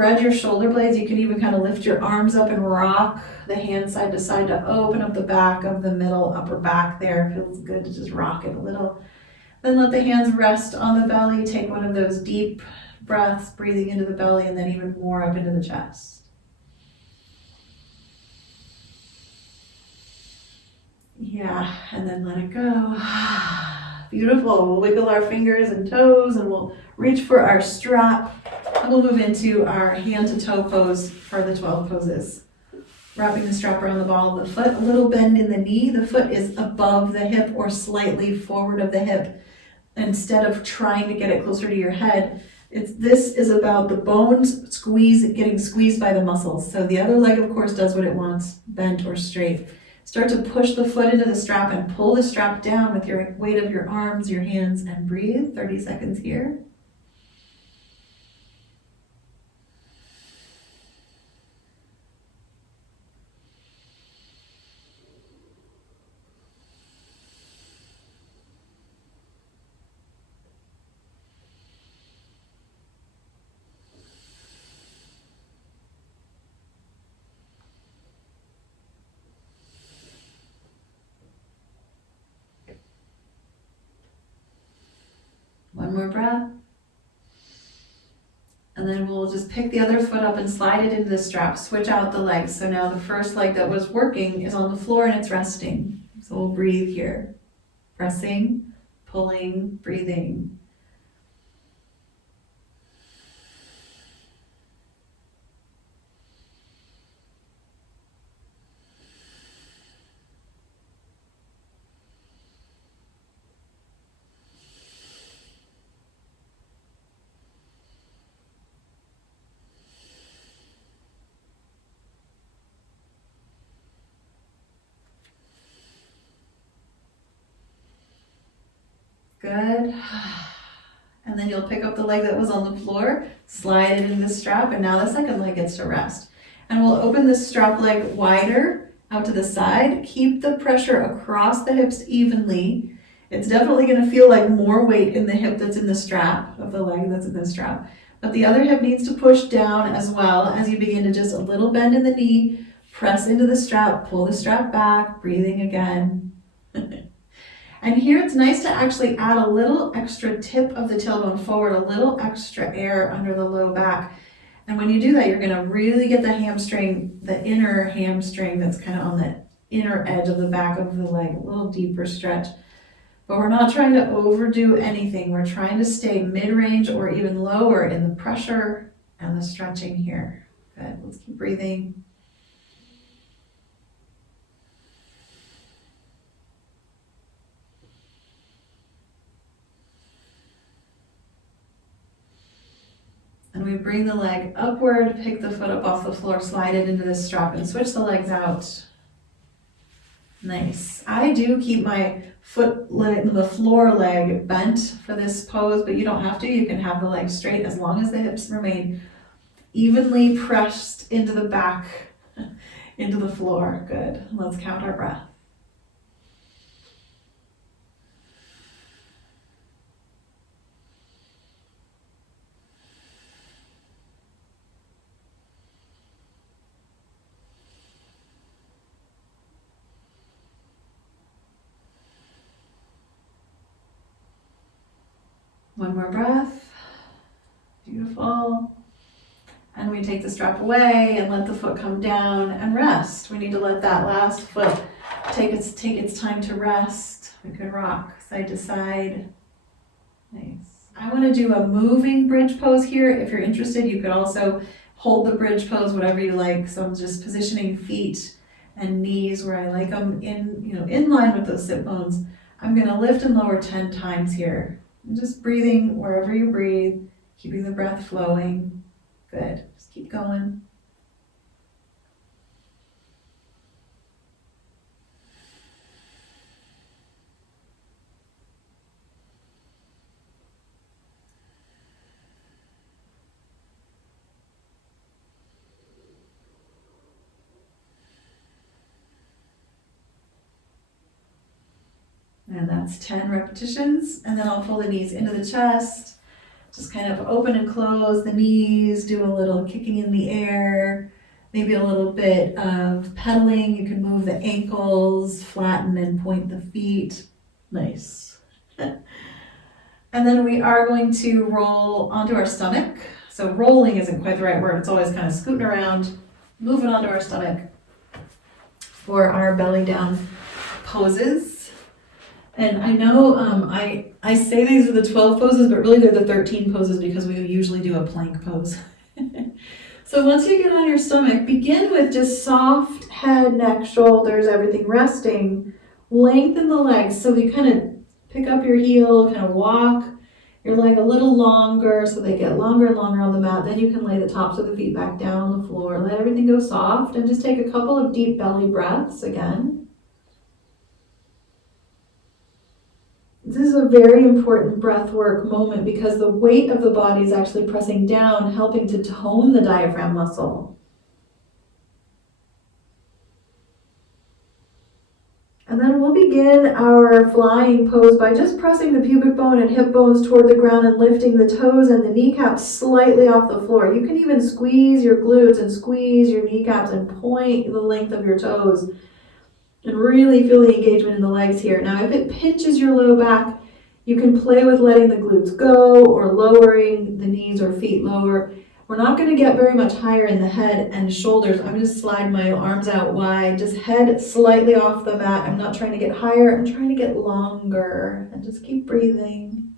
spread your shoulder blades. You can even kind of lift your arms up and rock the hand side to side to open up the back of the middle upper back there. Feels good to just rock it a little. Then let the hands rest on the belly. Take one of those deep breaths, breathing into the belly and then even more up into the chest. Yeah, and then let it go. Beautiful. We'll wiggle our fingers and toes and we'll reach for our strap. And we'll move into our hand to toe pose for the 12 poses. Wrapping the strap around the ball of the foot, a little bend in the knee. The foot is above the hip or slightly forward of the hip. Instead of trying to get it closer to your head, this is about the bones getting squeezed by the muscles. So the other leg, of course, does what it wants, bent or straight. Start to push the foot into the strap and pull the strap down with your weight of your arms, your hands, and breathe. 30 seconds here. One more breath. And then we'll just pick the other foot up and slide it into the strap. Switch out the legs. So now the first leg that was working is on the floor and it's resting. So we'll breathe here. Pressing, pulling, breathing. Good. And then you'll pick up the leg that was on the floor, slide it into the strap, and now the second leg gets to rest. And we'll open the strap leg wider out to the side. Keep the pressure across the hips evenly. It's definitely going to feel like more weight in the hip that's in the strap, of the leg that's in the strap. But the other hip needs to push down as well as you begin to just a little bend in the knee, press into the strap, pull the strap back, breathing again. And here it's nice to actually add a little extra tip of the tailbone forward, a little extra air under the low back. And when you do that, you're going to really get the hamstring, the inner hamstring that's kind of on the inner edge of the back of the leg, a little deeper stretch. But we're not trying to overdo anything. We're trying to stay mid-range or even lower in the pressure and the stretching here. Good, let's keep breathing. And we bring the leg upward, pick the foot up off the floor, slide it into the strap and switch the legs out. Nice. I do keep my the floor leg bent for this pose, but you don't have to. You can have the leg straight as long as the hips remain evenly pressed into the back, into the floor. Good. Let's count our breath. One more breath. Beautiful. And we take the strap away and let the foot come down and rest. We need to let that last foot take its time to rest. We can rock side to side. Nice. I want to do a moving bridge pose here. If you're interested, you could also hold the bridge pose, whatever you like. So I'm just positioning feet and knees where I like them in line with those sit bones. I'm going to lift and lower 10 times here. And just breathing wherever you breathe, keeping the breath flowing. Good. Just keep going. And that's 10 repetitions. And then I'll pull the knees into the chest. Just kind of open and close the knees, do a little kicking in the air, maybe a little bit of pedaling. You can move the ankles, flatten and point the feet. Nice. And then we are going to roll onto our stomach. So rolling isn't quite the right word. It's always kind of scooting around, moving onto our stomach for our belly down poses. And I know I say these are the 12 poses, but really they're the 13 poses because we usually do a plank pose. So once you get on your stomach, begin with just soft head, neck, shoulders, everything resting. Lengthen the legs so you kind of pick up your heel, kind of walk your leg a little longer so they get longer and longer on the mat. Then you can lay the tops of the feet back down on the floor. Let everything go soft and just take a couple of deep belly breaths again. This is a very important breath work moment because the weight of the body is actually pressing down, helping to tone the diaphragm muscle. And then we'll begin our flying pose by just pressing the pubic bone and hip bones toward the ground and lifting the toes and the kneecaps slightly off the floor. You can even squeeze your glutes and squeeze your kneecaps and point the length of your toes and really feel the engagement in the legs here. Now, if it pinches your low back, you can play with letting the glutes go or lowering the knees or feet lower. We're not going to get very much higher in the head and shoulders. I'm going to slide my arms out wide, just head slightly off the mat. I'm not trying to get higher, I'm trying to get longer. And just keep breathing.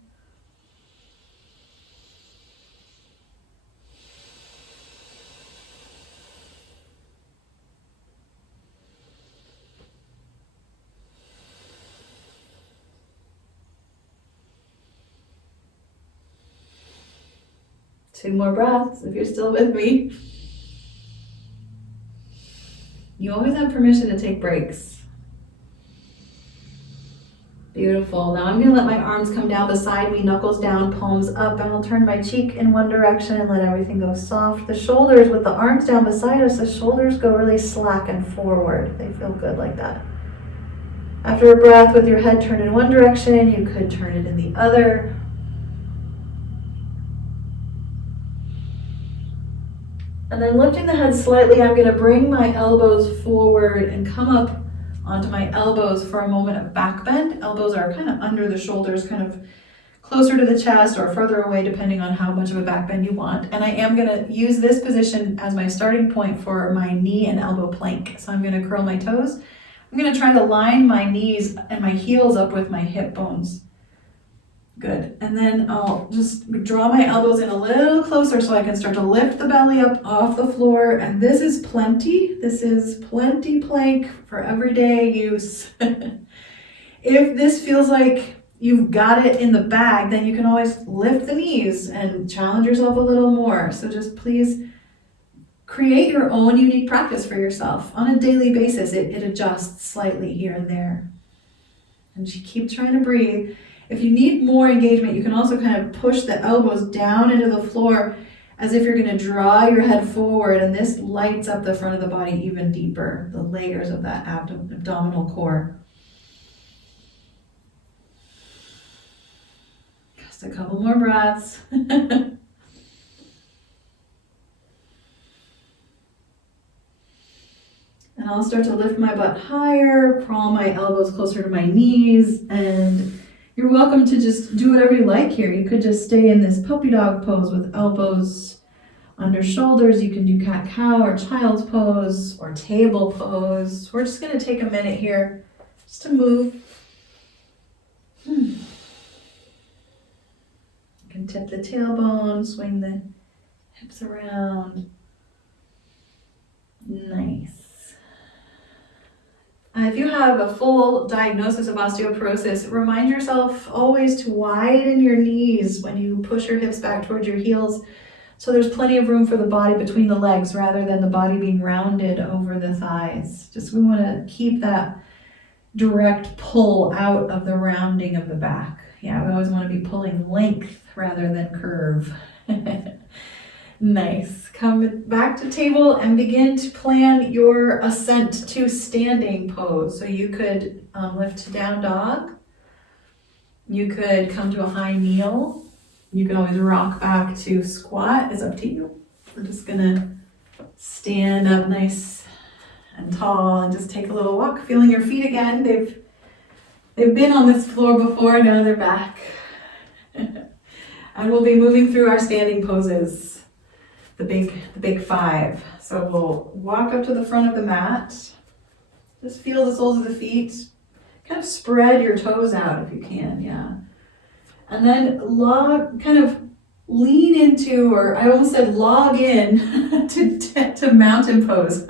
Two more breaths if you're still with me. You always have permission to take breaks. Beautiful. Now I'm going to let my arms come down beside me, knuckles down, palms up, and I'll turn my cheek in one direction and let everything go soft. The shoulders, with the arms down beside us, the shoulders go really slack and forward. They feel good like that. After a breath, with your head turned in one direction, you could turn it in the other. And then lifting the head slightly, I'm going to bring my elbows forward and come up onto my elbows for a moment of back bend. Elbows are kind of under the shoulders, kind of closer to the chest or further away depending on how much of a back bend you want. And I am going to use this position as my starting point for my knee and elbow plank. So I'm going to curl my toes. I'm going to try to line my knees and my heels up with my hip bones. Good. And then I'll just draw my elbows in a little closer so I can start to lift the belly up off the floor. And this is plenty. This is plenty plank for everyday use. If this feels like you've got it in the bag, then you can always lift the knees and challenge yourself a little more. So just please create your own unique practice for yourself. On a daily basis, it adjusts slightly here and there. And you keep trying to breathe. If you need more engagement, you can also kind of push the elbows down into the floor as if you're going to draw your head forward, and this lights up the front of the body even deeper, the layers of that abdominal core. Just a couple more breaths. And I'll start to lift my butt higher, crawl my elbows closer to my knees, and you're welcome to just do whatever you like here. You could just stay in this puppy dog pose with elbows under shoulders. You can do cat-cow or child's pose or table pose. We're just going to take a minute here just to move. You can tip the tailbone, swing the hips around. Nice. If you have a full diagnosis of osteoporosis, remind yourself always to widen your knees when you push your hips back towards your heels, so there's plenty of room for the body between the legs rather than the body being rounded over the thighs. Just we want to keep that direct pull out of the rounding of the back. Yeah, we always want to be pulling length rather than curve. Nice. Come back to table and begin to plan your ascent to standing pose. So you could lift to down dog. You could come to a high kneel. You can always rock back to squat, it's up to you. We're just gonna stand up nice and tall and just take a little walk, feeling your feet again. They've been on this floor before, now they're back. And we'll be moving through our standing poses, the big five. So we'll walk up to the front of the mat. Just feel the soles of the feet. Kind of spread your toes out if you can, yeah. And then kind of lean into, or I almost said log in to mountain pose.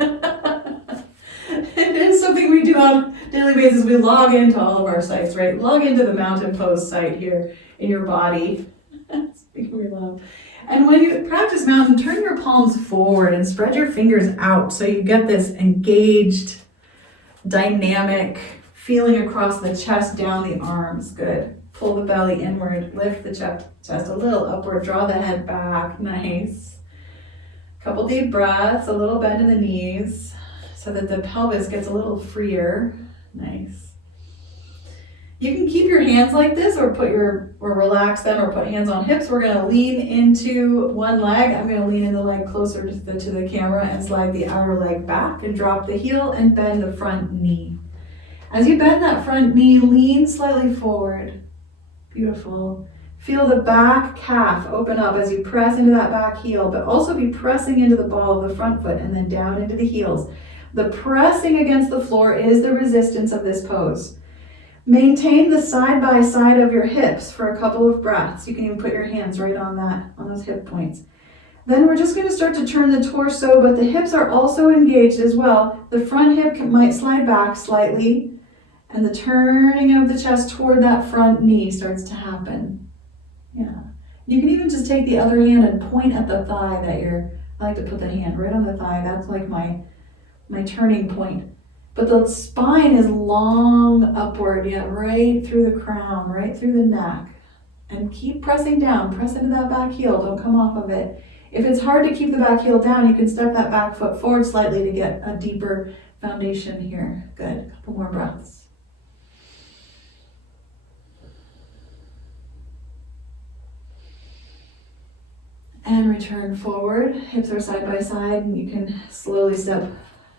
It is something we do on a daily basis. We log into all of our sites, right? Log into the mountain pose site here in your body. Speaking real loud. And when you practice mountain, turn your palms forward and spread your fingers out so you get this engaged, dynamic feeling across the chest, down the arms. Good. Pull the belly inward, lift the chest a little upward, draw the head back. Nice. Couple deep breaths, a little bend in the knees so that the pelvis gets a little freer. Nice. You can keep your hands like this or relax them or put hands on hips. We're gonna lean into one leg. I'm gonna lean in the leg closer to the camera and slide the outer leg back and drop the heel and bend the front knee. As you bend that front knee, lean slightly forward. Beautiful. Feel the back calf open up as you press into that back heel, but also be pressing into the ball of the front foot and then down into the heels. The pressing against the floor is the resistance of this pose. Maintain the side by side of your hips for a couple of breaths. You can even put your hands right on those hip points. Then we're just going to start to turn the torso, but the hips are also engaged as well. The front hip might slide back slightly, and the turning of the chest toward that front knee starts to happen. Yeah. You can even just take the other hand and point at the thigh I like to put the hand right on the thigh. That's like my turning point. But the spine is long upward, yeah, right through the crown, right through the neck. And keep pressing down, press into that back heel, don't come off of it. If it's hard to keep the back heel down, you can step that back foot forward slightly to get a deeper foundation here. Good, a couple more breaths. And return forward, hips are side by side, and you can slowly step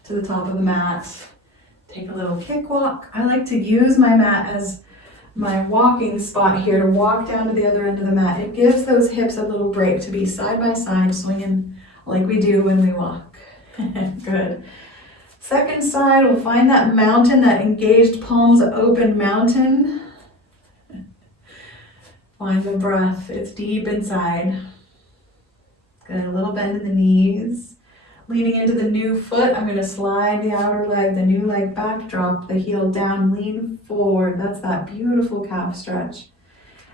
to the top of the mat. Take a little kick walk. I like to use my mat as my walking spot here to walk down to the other end of the mat. It gives those hips a little break to be side by side, swinging like we do when we walk. Good. Second side, we'll find that mountain, that engaged palms open mountain. Find the breath, it's deep inside. Good, a little bend in the knees. Leaning into the new foot, I'm going to slide the outer leg, the new leg back, drop the heel down, lean forward. That's that beautiful calf stretch.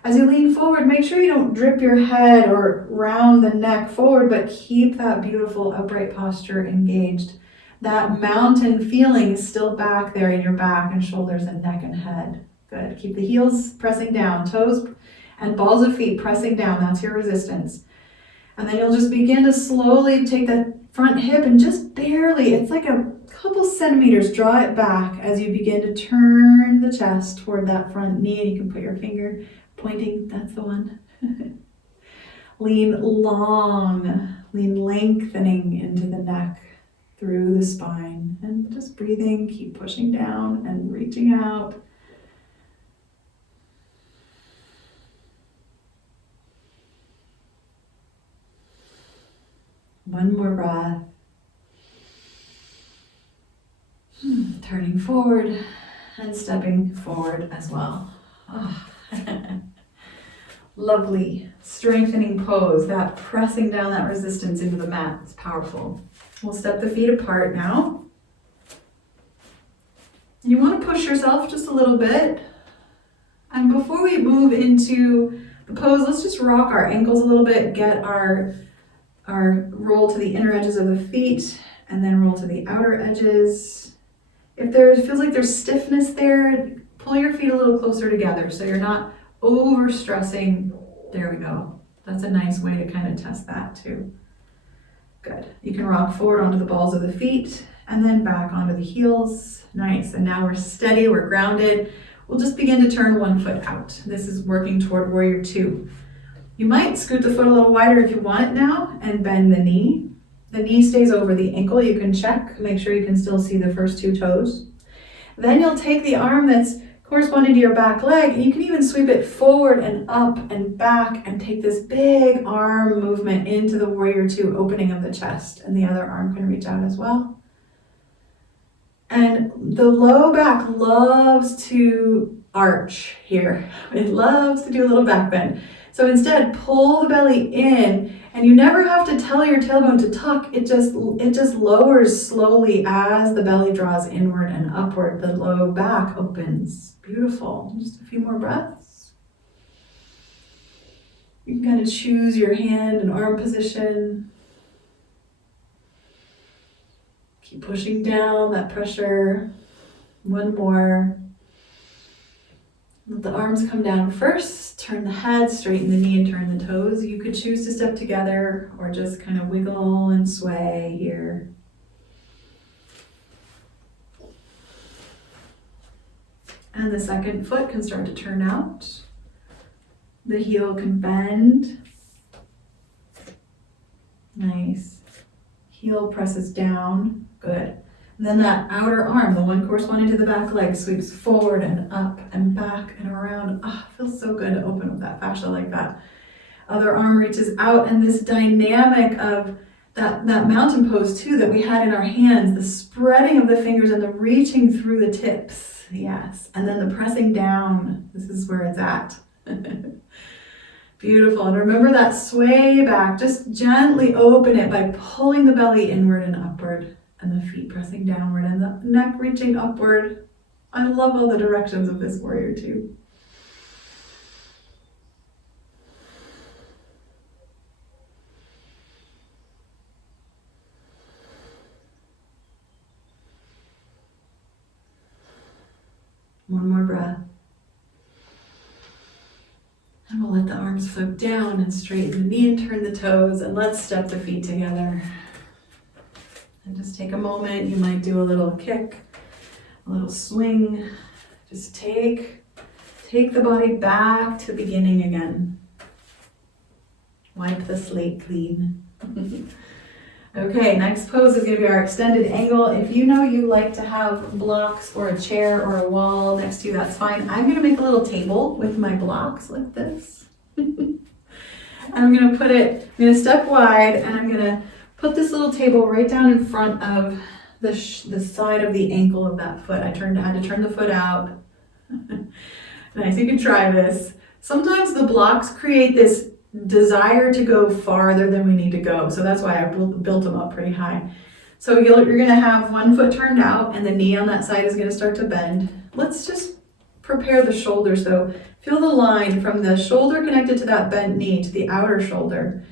As you lean forward, make sure you don't drip your head or round the neck forward, but keep that beautiful upright posture engaged. That mountain feeling is still back there in your back and shoulders and neck and head. Good. Keep the heels pressing down, toes and balls of feet pressing down. That's your resistance. And then you'll just begin to slowly take that front hip and just barely, it's like a couple centimeters, draw it back as you begin to turn the chest toward that front knee. And you can put your finger pointing, that's the one. Lean long, lean lengthening into the neck, through the spine. And just breathing, keep pushing down and reaching out. One more breath. Turning forward and stepping forward as well. Oh. Lovely, strengthening pose. That pressing down that resistance into the mat is powerful. We'll step the feet apart now. You want to push yourself just a little bit. And before we move into the pose, let's just rock our ankles a little bit, get our roll to the inner edges of the feet, and then roll to the outer edges. If it feels like there's stiffness there, pull your feet a little closer together so you're not over stressing. There we go. That's a nice way to kind of test that too. Good. You can rock forward onto the balls of the feet and then back onto the heels. Nice. And now we're steady, we're grounded. We'll just begin to turn one foot out. This is working toward warrior two. You might scoot the foot a little wider if you want it now and bend the knee. The knee stays over the ankle. You can check, make sure you can still see the first two toes. Then you'll take the arm that's corresponding to your back leg, and you can even sweep it forward and up and back and take this big arm movement into the warrior two opening of the chest, and the other arm can reach out as well. And the low back loves to arch here. It loves to do a little back bend. So instead, pull the belly in, and you never have to tell your tailbone to tuck. It just lowers slowly as the belly draws inward and upward. The low back opens. Beautiful. Just a few more breaths. You can kind of choose your hand and arm position. Keep pushing down that pressure. One more. Let the arms come down first, turn the head, straighten the knee and turn the toes. You could choose to step together or just kind of wiggle and sway here. And the second foot can start to turn out. The heel can bend. Nice. Heel presses down, good. And then that outer arm, the one corresponding to the back leg, sweeps forward and up and back and around. Ah, it feels so good to open up that fascia like that. Other arm reaches out, and this dynamic of that mountain pose too that we had in our hands, the spreading of the fingers and the reaching through the tips. Yes. And then the pressing down. This is where it's at. Beautiful. And remember that sway back. Just gently open it by pulling the belly inward and upward. And the feet pressing downward and the neck reaching upward. I love all the directions of this warrior two. One more breath. And we'll let the arms float down and straighten the knee and turn the toes, and let's step the feet together. And just take a moment. You might do a little kick, a little swing. Just take the body back to the beginning again. Wipe the slate clean. Okay, next pose is going to be our extended angle. If you know you like to have blocks or a chair or a wall next to you, that's fine. I'm going to make a little table with my blocks like this. And I'm going to step wide, and I'm going to put this little table right down in front of the side of the ankle of that foot. I had to turn the foot out. Nice, you can try this. Sometimes the blocks create this desire to go farther than we need to go. So that's why I built them up pretty high. So you're going to have one foot turned out, and the knee on that side is going to start to bend. Let's just prepare the shoulder. So feel the line from the shoulder connected to that bent knee to the outer shoulder.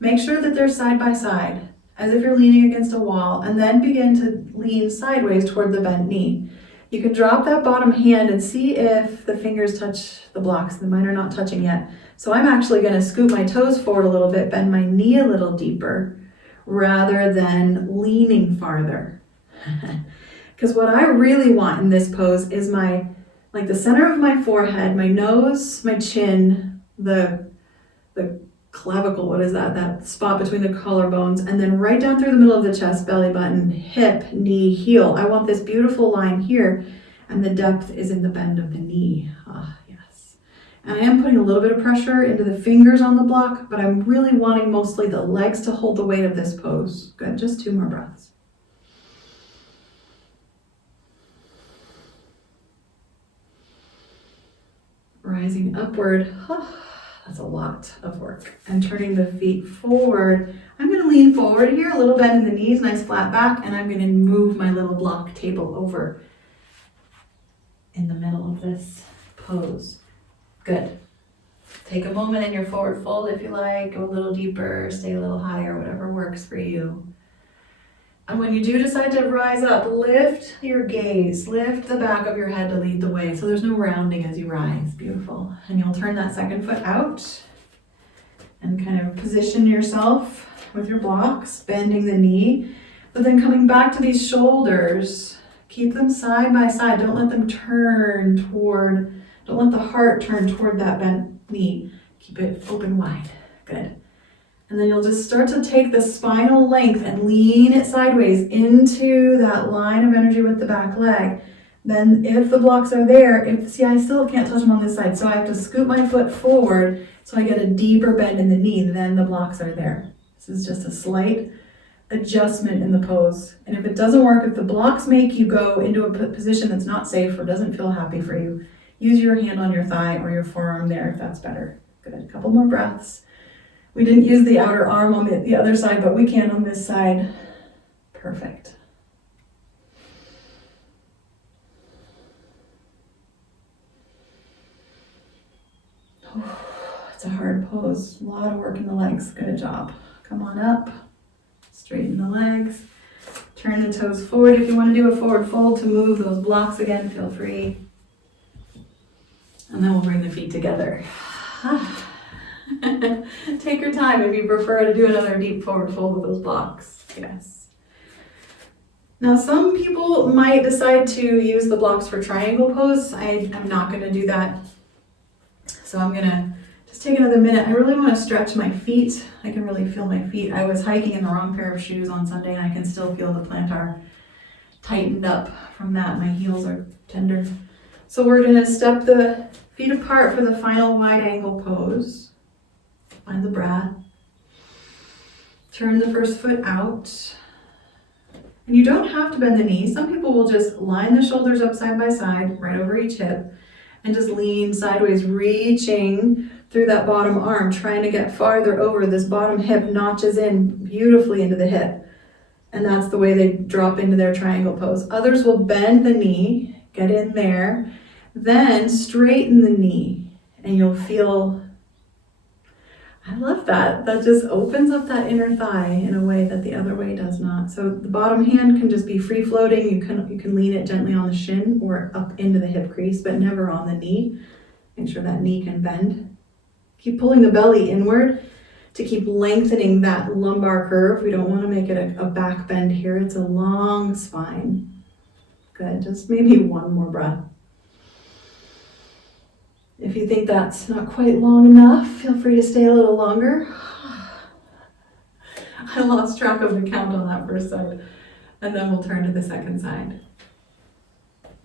Make sure that they're side by side, as if you're leaning against a wall, and then begin to lean sideways toward the bent knee. You can drop that bottom hand and see if the fingers touch the blocks. Mine are not touching yet. So I'm actually going to scoot my toes forward a little bit, bend my knee a little deeper, rather than leaning farther. Because what I really want in this pose is the center of my forehead, my nose, my chin, the clavicle, what is that? That spot between the collarbones, and then right down through the middle of the chest, belly button, hip, knee, heel. I want this beautiful line here, and the depth is in the bend of the knee. Ah, yes. And I am putting a little bit of pressure into the fingers on the block, but I'm really wanting mostly the legs to hold the weight of this pose. Good, just 2 more breaths. Rising upward. That's a lot of work. And turning the feet forward. I'm going to lean forward here, a little bend in the knees, nice flat back, and I'm going to move my little block table over in the middle of this pose. Good. Take a moment in your forward fold if you like. Go a little deeper, stay a little higher, whatever works for you. And when you do decide to rise up, lift your gaze, lift the back of your head to lead the way. So there's no rounding as you rise. Beautiful. And you'll turn that second foot out and kind of position yourself with your blocks, bending the knee, but then coming back to these shoulders. Keep them side by side. Don't let the heart turn toward that bent knee. Keep it open wide. Good. And then you'll just start to take the spinal length and lean it sideways into that line of energy with the back leg. Then if the blocks are there, see, I still can't touch them on this side, so I have to scoot my foot forward so I get a deeper bend in the knee, then the blocks are there. This is just a slight adjustment in the pose. And if it doesn't work, if the blocks make you go into a position that's not safe or doesn't feel happy for you, use your hand on your thigh or your forearm there if that's better. Good, a couple more breaths. We didn't use the outer arm on the other side, but we can on this side. Perfect. It's a hard pose. A lot of work in the legs. Good job. Come on up. Straighten the legs. Turn the toes forward. If you want to do a forward fold to move those blocks again, feel free. And then we'll bring the feet together. Take your time if you prefer to do another deep forward fold with those blocks. Yes. Now some people might decide to use the blocks for triangle pose. I'm not going to do that. So I'm going to just take another minute. I really want to stretch my feet. I can really feel my feet. I was hiking in the wrong pair of shoes on Sunday and I can still feel the plantar tightened up from that. My heels are tender. So we're going to step the feet apart for the final wide angle pose. Find the breath. Turn the first foot out. And you don't have to bend the knee. Some people will just line the shoulders up side by side, right over each hip, and just lean sideways, reaching through that bottom arm, trying to get farther over. This bottom hip notches in beautifully into the hip. And that's the way they drop into their triangle pose. Others will bend the knee, get in there, then straighten the knee, and you'll feel, I love that. That just opens up that inner thigh in a way that the other way does not. So the bottom hand can just be free floating. You can lean it gently on the shin or up into the hip crease, but never on the knee. Make sure that knee can bend. Keep pulling the belly inward to keep lengthening that lumbar curve. We don't want to make it a back bend here. It's a long spine. Good, just maybe one more breath. If you think that's not quite long enough, feel free to stay a little longer. I lost track of the count on that first side. And then we'll turn to the second side.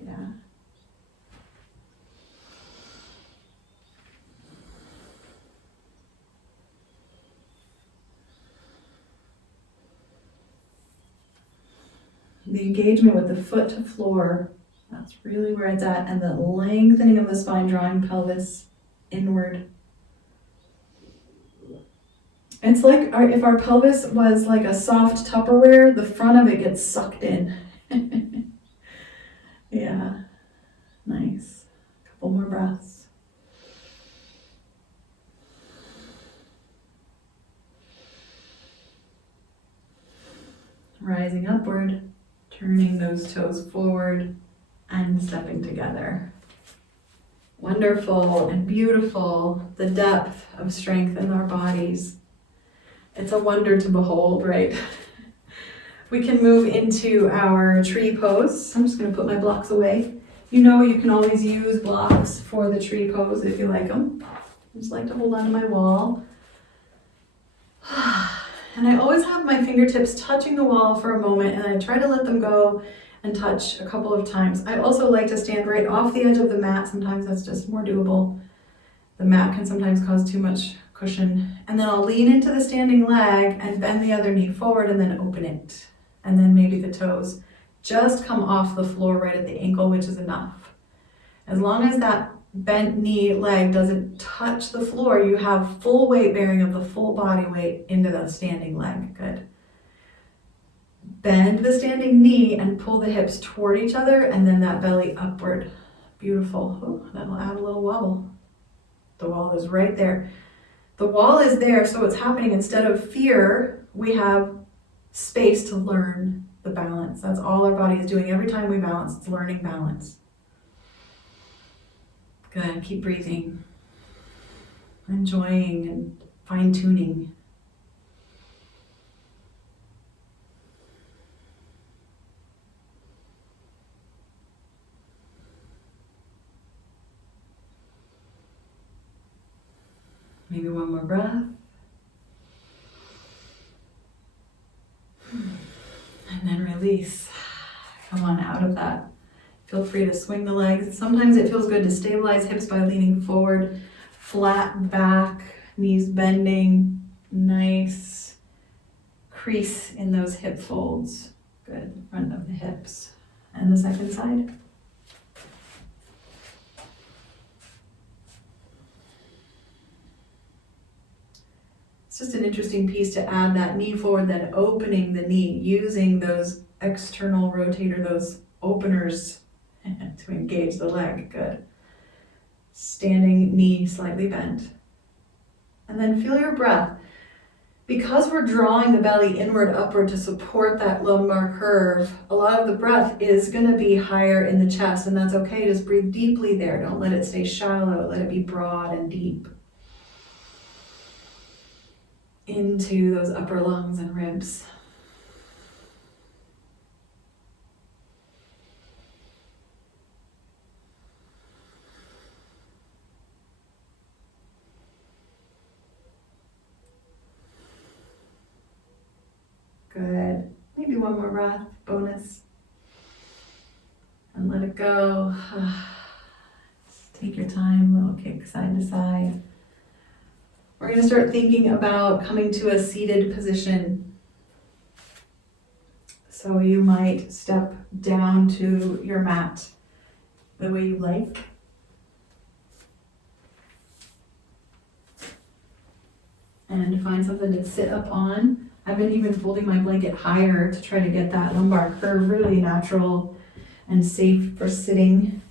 Yeah. The engagement with the foot to floor, that's really where it's at, and the lengthening of the spine, drawing pelvis inward. It's like if our pelvis was like a soft Tupperware, the front of it gets sucked in. Yeah, nice. Couple more breaths. Rising upward, turning those toes forward, and stepping together. Wonderful and beautiful, the depth of strength in our bodies. It's a wonder to behold, right? We can move into our tree pose. I'm just going to put my blocks away. You know you can always use blocks for the tree pose if you like them. I just like to hold on to my wall. And I always have my fingertips touching the wall for a moment, and I try to let them go and touch a couple of times. I also like to stand right off the edge of the mat. Sometimes that's just more doable. The mat can sometimes cause too much cushion. And then I'll lean into the standing leg and bend the other knee forward and then open it. And then maybe the toes just come off the floor right at the ankle, which is enough. As long as that bent knee leg doesn't touch the floor, you have full weight bearing of the full body weight into the standing leg. Good. Bend the standing knee and pull the hips toward each other, and then that belly upward. Beautiful. Oh, that'll add a little wobble. The wall is right there. The wall is there, so what's happening, instead of fear, we have space to learn the balance. That's all our body is doing. Every time we balance, it's learning balance. Good. Keep breathing. Enjoying and fine-tuning. Maybe one more breath. And then release. Come on out of that. Feel free to swing the legs. Sometimes it feels good to stabilize hips by leaning forward, flat back, knees bending, nice crease in those hip folds. Good, front of the hips. And the second side. It's just an interesting piece to add that knee forward, then opening the knee, using those external rotator, those openers to engage the leg. Good. Standing knee slightly bent. And then feel your breath. Because we're drawing the belly inward, upward to support that lumbar curve, a lot of the breath is going to be higher in the chest, and that's okay. Just breathe deeply there. Don't let it stay shallow. Let it be broad and deep. Into those upper lungs and ribs. Good. Maybe one more breath, bonus. And let it go. Just take your time, little kick side to side. We're going to start thinking about coming to a seated position. So you might step down to your mat the way you like. And find something to sit up on. I've been even folding my blanket higher to try to get that lumbar curve really natural and safe for sitting.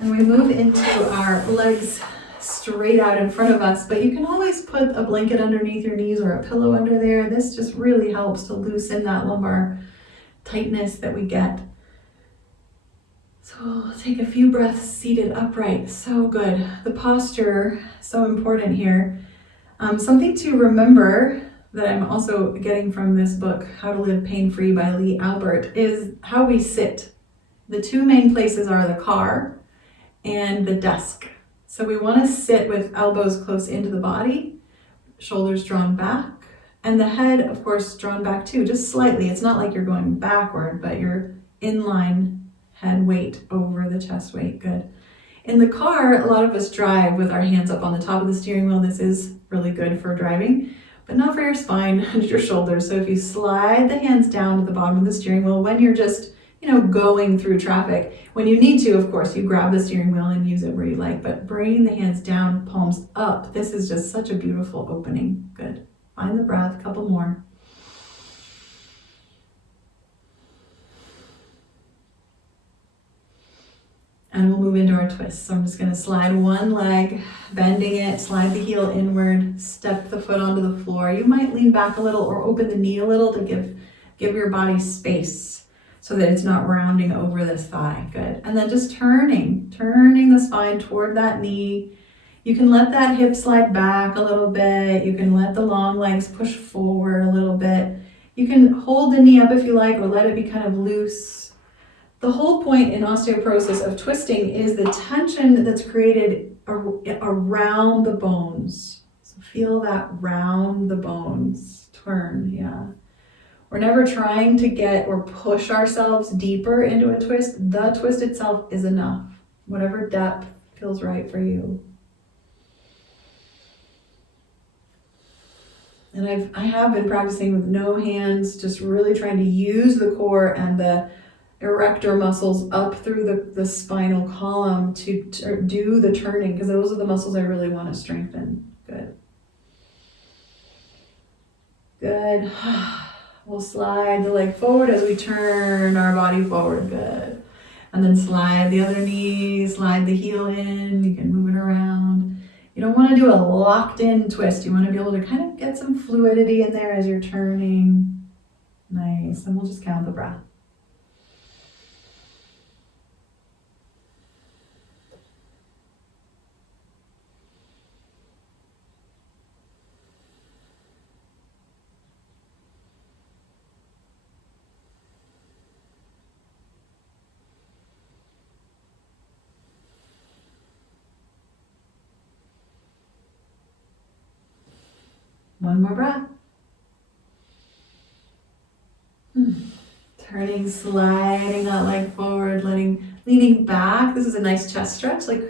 And we move into our legs straight out in front of us, but you can always put a blanket underneath your knees or a pillow under there. This just really helps to loosen that lumbar tightness that we get. So we'll take a few breaths seated upright. So good. The posture, so important here. Something to remember that I'm also getting from this book, How to Live Pain-Free by Lee Albert, is how we sit. The two main places are the car and the desk. So we want to sit with elbows close into the body, shoulders drawn back, and the head, of course, drawn back too, just slightly. It's not like you're going backward, but you're inline head weight over the chest weight. Good. In the car, a lot of us drive with our hands up on the top of the steering wheel. This is really good for driving, but not for your spine and your shoulders. So if you slide the hands down to the bottom of the steering wheel when you're just, going through traffic. When you need to, of course, you grab the steering wheel and use it where you like, but bringing the hands down, palms up. This is just such a beautiful opening. Good. Find the breath, couple more. And we'll move into our twist. So I'm just going to slide one leg, bending it, slide the heel inward, step the foot onto the floor. You might lean back a little or open the knee a little to give your body space so that it's not rounding over this thigh. Good. And then just turning the spine toward that knee. You can let that hip slide back a little bit. You can let the long legs push forward a little bit. You can hold the knee up if you like, or let it be kind of loose. The whole point in osteoporosis of twisting is the tension that's created around the bones. So feel that round the bones. Turn, yeah. We're never trying to get or push ourselves deeper into a twist. The twist itself is enough. Whatever depth feels right for you. And I have been practicing with no hands, just really trying to use the core and the erector muscles up through the spinal column to do the turning, because those are the muscles I really want to strengthen. Good. Good. We'll slide the leg forward as we turn our body forward. Good. And then slide the other knee, slide the heel in. You can move it around. You don't want to do a locked in twist. You want to be able to kind of get some fluidity in there as you're turning. Nice. And we'll just count the breath. One more breath. Turning, sliding that leg forward, leaning back. This is a nice chest stretch, like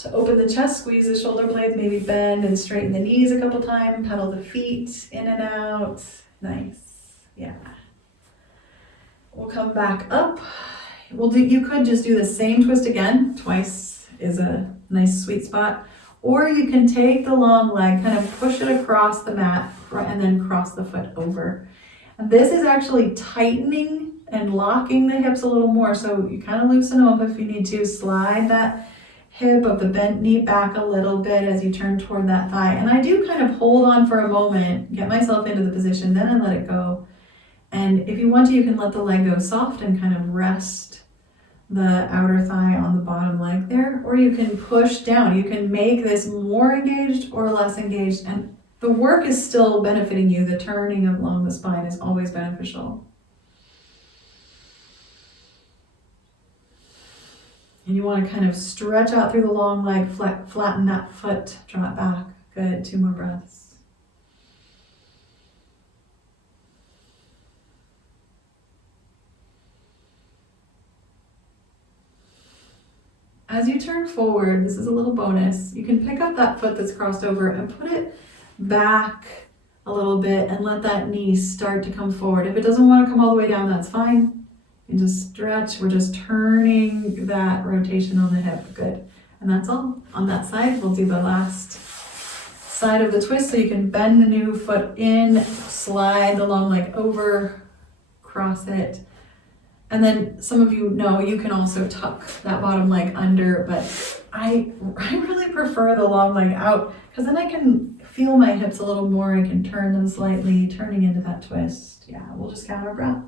to open the chest, squeeze the shoulder blades, maybe bend and straighten the knees a couple times, pedal the feet in and out. Nice, yeah. We'll come back up. You could just do the same twist again. Twice is a nice sweet spot. Or you can take the long leg, kind of push it across the mat and then cross the foot over. And this is actually tightening and locking the hips a little more. So you kind of loosen them up if you need to. Slide that hip of the bent knee back a little bit as you turn toward that thigh. And I do kind of hold on for a moment, get myself into the position, then I let it go. And if you want to, you can let the leg go soft and kind of rest the outer thigh on the bottom leg there. Or you can push down. You can make this more engaged or less engaged. And the work is still benefiting you. The turning along the spine is always beneficial. And you want to kind of stretch out through the long leg, flatten that foot, draw it back. Good, 2 more breaths. As you turn forward, this is a little bonus, you can pick up that foot that's crossed over and put it back a little bit and let that knee start to come forward. If it doesn't want to come all the way down, that's fine. You can just stretch. We're just turning that rotation on the hip. Good. And that's all. On that side, we'll do the last side of the twist. So you can bend the new foot in, slide the long leg over, cross it. And then some of you know you can also tuck that bottom leg under, but I really prefer the long leg out because then I can feel my hips a little more. I can turn them slightly, turning into that twist. Yeah, we'll just count our breath.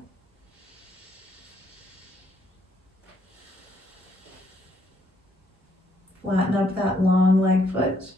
Flatten up that long leg foot.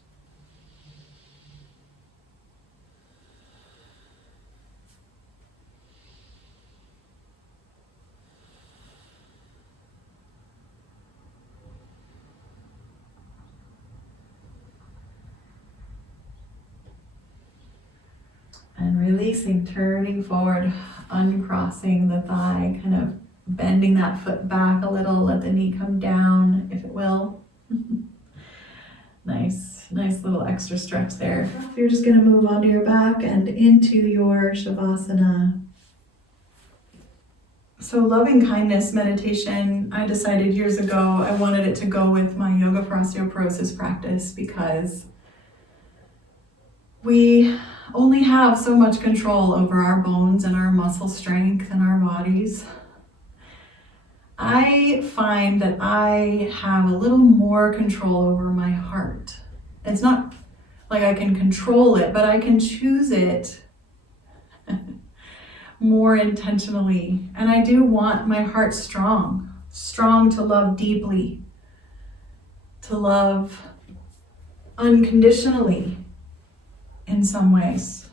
And releasing, turning forward, uncrossing the thigh, kind of bending that foot back a little, let the knee come down if it will. Nice little extra stretch there. You're just gonna move onto your back and into your Shavasana. So loving kindness meditation, I decided years ago I wanted it to go with my yoga for osteoporosis practice because we only have so much control over our bones and our muscle strength and our bodies. I find that I have a little more control over my heart. It's not like I can control it, but I can choose it more intentionally. And I do want my heart strong to love deeply, to love unconditionally in some ways,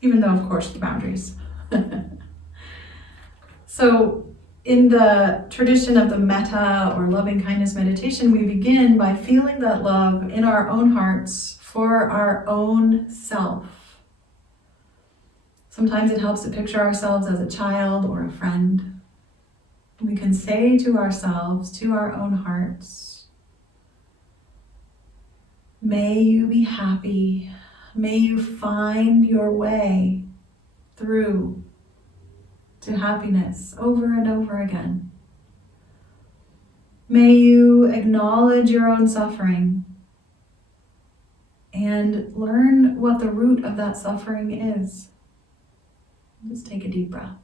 even though of course the boundaries. So in the tradition of the metta or loving kindness meditation, we begin by feeling that love in our own hearts for our own self. Sometimes it helps to picture ourselves as a child or a friend. We can say to ourselves, to our own hearts, may you be happy. May you find your way through to happiness over and over again. May you acknowledge your own suffering and learn what the root of that suffering is. Just take a deep breath.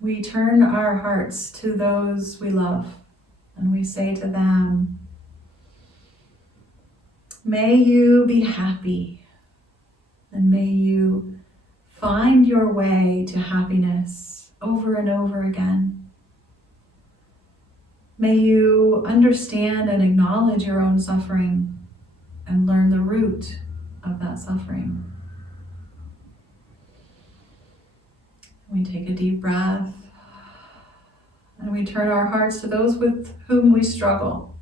We turn our hearts to those we love and we say to them, may you be happy. And may you find your way to happiness over and over again. May you understand and acknowledge your own suffering and learn the root of that suffering. We take a deep breath and we turn our hearts to those with whom we struggle.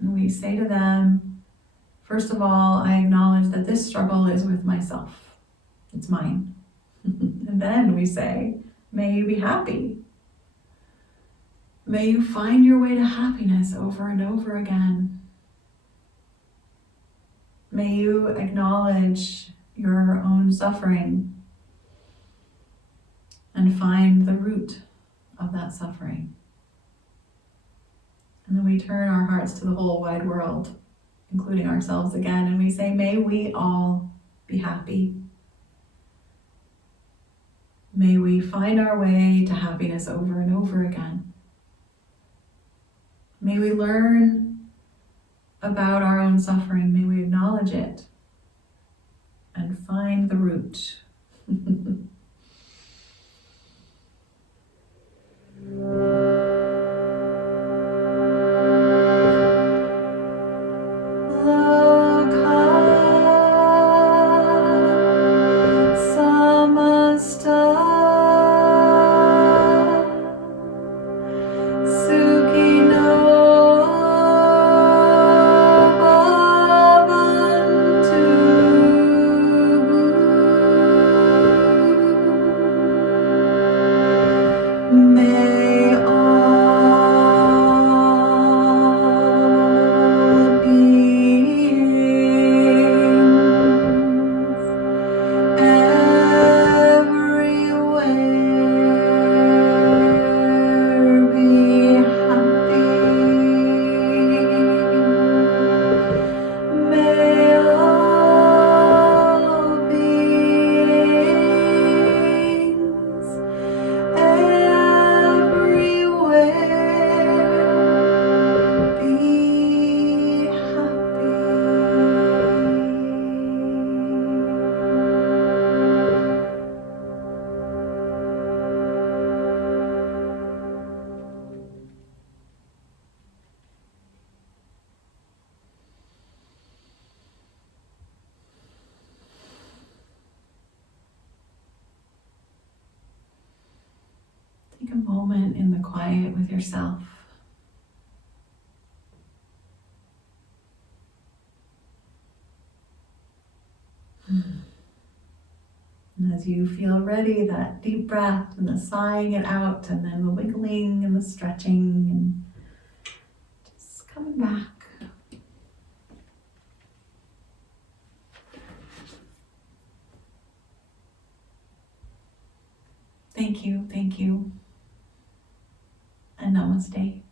And we say to them, first of all, I acknowledge that this struggle is with myself. It's mine. And then we say, may you be happy. May you find your way to happiness over and over again. May you acknowledge your own suffering and find the root of that suffering. And then we turn our hearts to the whole wide world, including ourselves again, and we say, may we all be happy. May we find our way to happiness over and over again. May we learn about our own suffering. May we acknowledge it and find the root. May all beings everywhere be happy. May all beings everywhere be happy. Take a moment in the quiet with yourself. And as you feel ready, that deep breath and the sighing it out, and then the wiggling and the stretching, and just coming back. Thank you, and namaste.